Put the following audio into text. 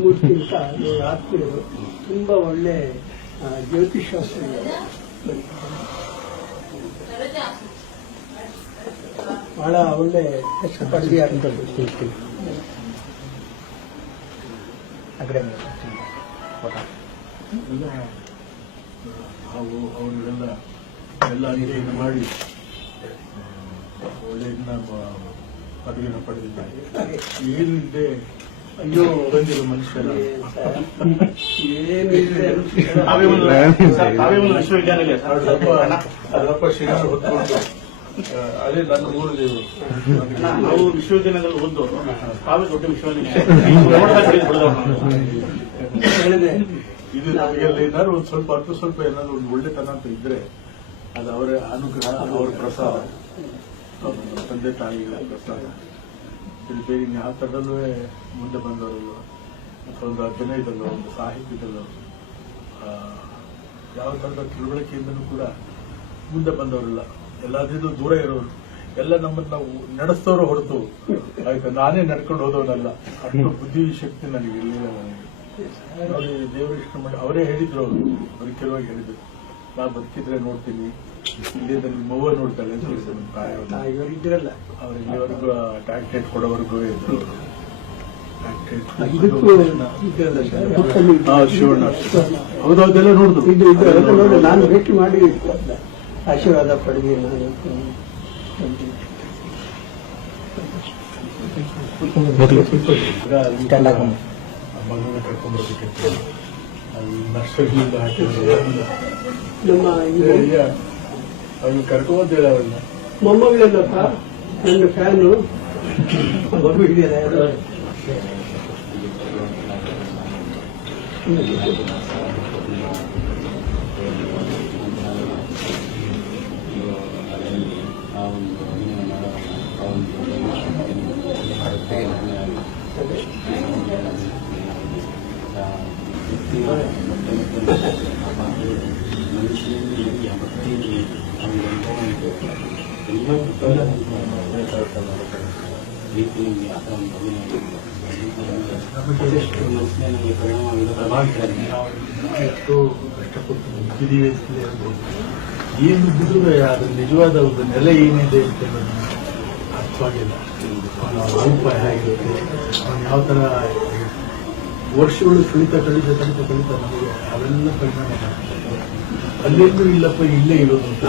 ಮೂರ್ತಿಗಿಂತ ಆತ್ಮೀಯರು ತುಂಬಾ ಒಳ್ಳೆ ಜ್ಯೋತಿಷಾಸ್ತ್ರ ಬಹಳ ಒಳ್ಳೆ ಕಷ್ಟಪಡಿಸಿ ಅವರಿಗೆಲ್ಲ ಎಲ್ಲ ರೀತಿಯಿಂದ ಮಾಡಿ ಒಳ್ಳೆಯದನ್ನ ಪದವಿಯನ್ನು ಪಡೆದಿದ್ದಾರೆ. ಏನಿದೆ ಅಯ್ಯೋ ಬಂದಿರೋ ಮನುಷ್ಯರ ಅದಪ್ಪ ಶ್ರೀನಾಥ ಹೊತ್ಕೊಂಡು ಅದೇ ನನ್ನ ಮೂರು ದೇವರು. ನಾವು ವಿಶ್ವವಿದ್ಯಾಲಯದಲ್ಲಿ ಓದೋರು, ತಾವೇ ದೊಡ್ಡ ವಿಶ್ವವಿದ್ಯಾಲಯ. ಇದು ನಮಗೆಲ್ಲ ಏನಾದ್ರು ಒಂದು ಸ್ವಲ್ಪ ಅಲ್ಪ ಸ್ವಲ್ಪ ಏನಾದ್ರು ಒಂದು ಒಳ್ಳೆತನ ಅಂತ ಇದ್ರೆ ಅದು ಅವರ ಅನುಗ್ರಹ, ಅವರ ಪ್ರಸಾದ, ತಂದೆ ತಾಯಿಗಳ ಪ್ರಸಾದ. ಇಲ್ಲಿ ಬೇರೆ ಯಾವ ಥರದಲ್ಲೂ ಮುಂದೆ ಬಂದವರಲ್ಲ, ಅಥವಾ ಒಂದು ಅಭಿನಯದಲ್ಲೋ ಒಂದು ಸಾಹಿತ್ಯದಲ್ಲೋ ಯಾವ ಥರದ ತಿಳುವಳಿಕೆಯಿಂದಲೂ ಕೂಡ ಮುಂದೆ ಬಂದವರಲ್ಲ, ಎಲ್ಲಾದ್ರಿಂದ ದೂರ ಇರೋರು, ಎಲ್ಲ ನಮ್ಮನ್ನ ನಾವು ನಡೆಸ್ತವರು ಹೊರತು ಆಯ್ತಾ ನಾನೇ ನಡ್ಕೊಂಡು ಹೋದವನಲ್ಲ. ಅಷ್ಟು ಬುದ್ಧಿ ಶಕ್ತಿ ನನಗೆ ಇರಲಿಲ್ಲ. ನೋಡಿ, ದೇವರು ಇಷ್ಟ ಮಾಡಿ ಅವರೇ ಹೇಳಿದ್ರು, ಅವ್ರಿಗೆ ಕೆಲವಾಗಿ ಹೇಳಿದ್ರು, ನಾ ಬದುಕಿದ್ರೆ ನೋಡ್ತೀನಿ, ಇಲ್ಲಿಂದ ಮೌವ ನೋಡ್ತಾಳೆ ಅಂತ ಹೇಳಿದ್ರು. ನಮ್ಮ ತಾಯಿಯವರು ಅವ್ರು ಇಲ್ಲಿವರೆಗೂ ಟ್ಯಾಕ್ಟೇಟ್ ಕೊಡೋವರೆಗೂ ಇದ್ರು. ಶಿವಣ್ಣ ಹೌದೌದೆಲ್ಲ ನೋಡಿದ್ರು. ನಾನು ಭೇಟಿ ಮಾಡಿ ಆಶೀರ್ವಾದ ಪಡೆದಿ. ಮಗನ ಕರ್ಕೊಂಡ್ಬರ್ಬೇಕಿತ್ತು. ಅಲ್ಲಿ ನರ್ಸರಿಯಿಂದ ಹಾಕಿದ್ರು. ಅವ್ನು ಕರ್ಕೊಂಬಂದಿಲ್ಲ. ಅವನ್ನ ಮೊಮ್ಮಗಳಲ್ಲಪ್ಪ ನನ್ನ ಫ್ಯಾನು ಮಗು ಇದೆಯಲ್ಲ. ಎಷ್ಟು ಕಷ್ಟಪಟ್ಟು ಮುಗಿದೀವಿ ಏನು ಬಿಡುವೆ, ಅದು ನಿಜವಾದ ಒಂದು ನೆಲೆ ಏನಿದೆ ಅಂತ ಅರ್ಥವಾಗಿಲ್ಲ. ಅವನ ರೂಪ ಹೇಗಿರುತ್ತೆ, ಅವನು ಯಾವ ತರ ವರ್ಷಗಳು ಕಳಿತಾ ನಮಗೆ ಅವೆಲ್ಲ ಪರಿಣಾಮ. ಅಲ್ಲೆಲ್ಲೂ ಇಲ್ಲಪ್ಪ, ಇಲ್ಲೇ ಇರೋದು ಅಂತ.